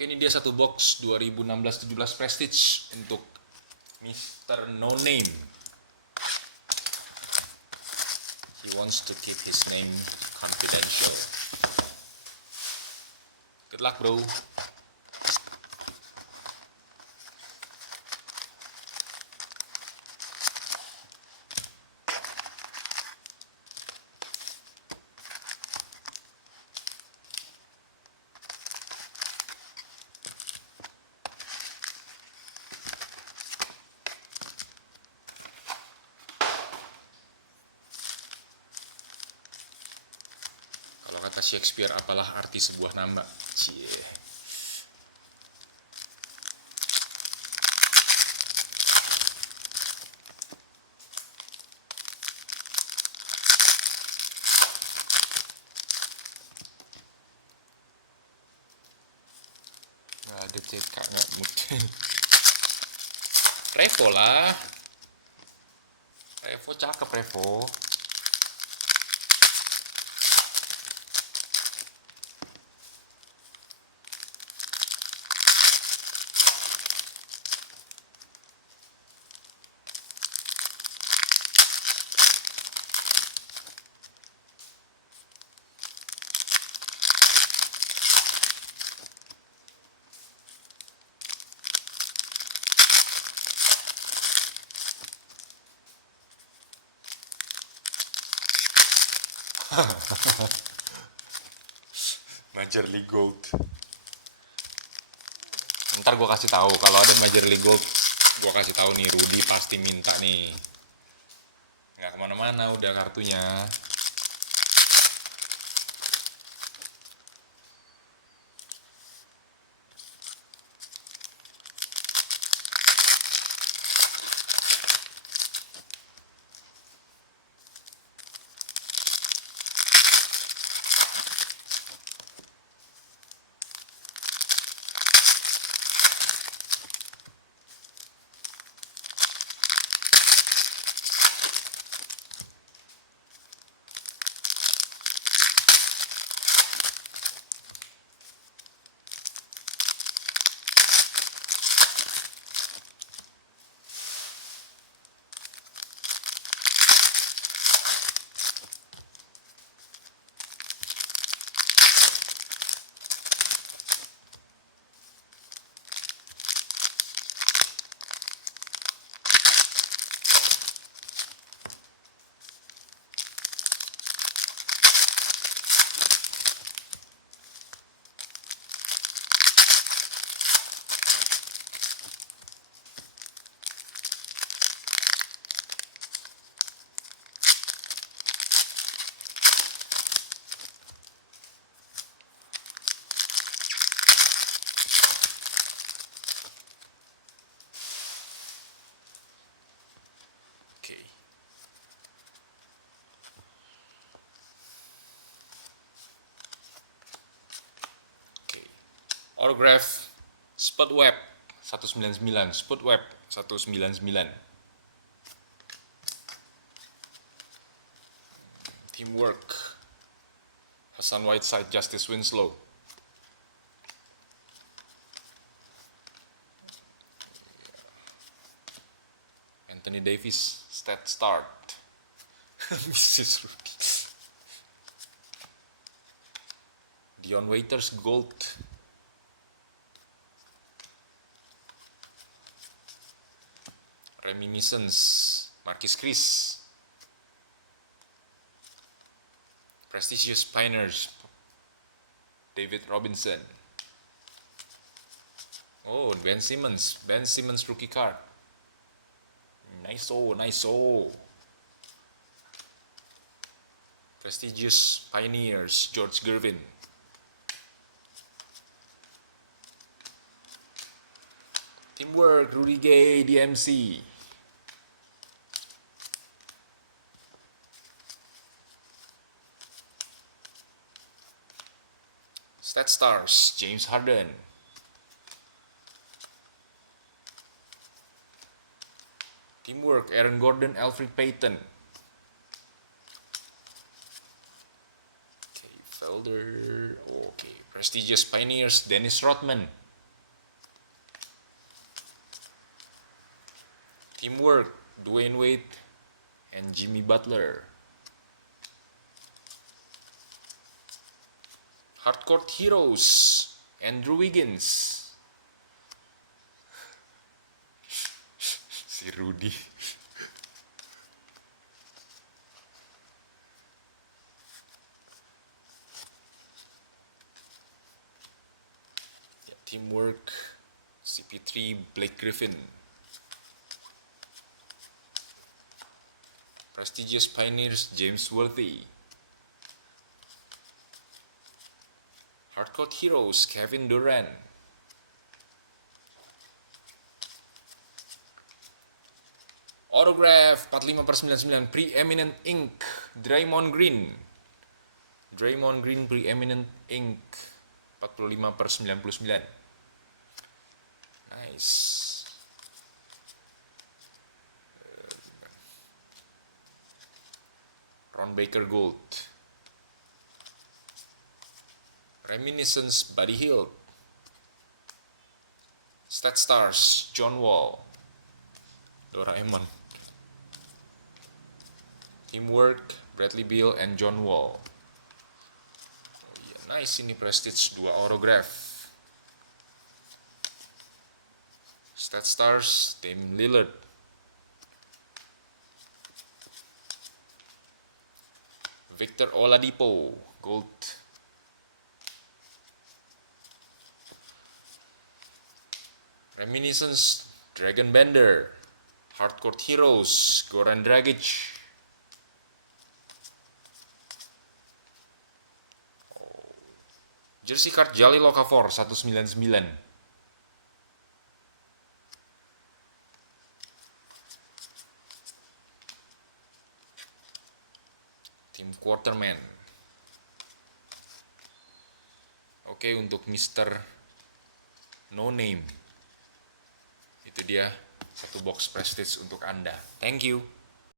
Oke, ini dia satu box 2016-17 Prestige untuk Mr. No Name. He wants to keep his name confidential. Good luck, bro. Kalau kata Shakespeare, apalah arti sebuah nama? Cie. Gak ada CK, gak mungkin. Revo lah. Revo cakep, Revo. Major League Gold. Ntar gue kasih tahu kalau ada Major League Gold, gue kasih tahu nih. Rudy pasti minta nih. Nggak kemana-mana udah kartunya. Autograph Spot Web 199, Spot Web 199. Teamwork Hassan Whiteside, Justice Winslow. Anthony Davis, Stat Start. Mrs. Rudy. Dion Waiters, Gold. Reminiscence, Marquis Chris. Prestigious Pioneers, David Robinson. Oh, Ben Simmons rookie card. Nice. Prestigious Pioneers, George Gervin. Teamwork, Rudy Gay, DMC. Stat Stars, James Harden. Teamwork, Aaron Gordon, Elfrid Payton. Okay, Felder. Okay, Prestigious Pioneers, Dennis Rodman. Teamwork, Dwayne Wade and Jimmy Butler. Hardcore Heroes, Andrew Wiggins. Si Rudy. Teamwork, CP3, Blake Griffin. Prestigious Pioneers, James Worthy. Hardcore Heroes, Kevin Durant. Autograph 45/99, Preeminent Ink, Draymond Green. Draymond Green Preeminent Ink 45/99. Nice. Ron Baker Gold. Reminiscence, Buddy Hield. Stat Stars, John Wall. Doraemon. Teamwork, Bradley Beal and John Wall. Oh iya, nice ini Prestige 2 autograph. Stat Stars, Dame Lillard. Victor Oladipo, Gold. Reminiscence, Dragon Bender. Hardcore Heroes, Goran Dragic. Jersey card Jalil Okafor 199. Tim Quarterman. Oke, untuk Mr. No Name. Itu dia satu box Prestige untuk Anda. Thank you.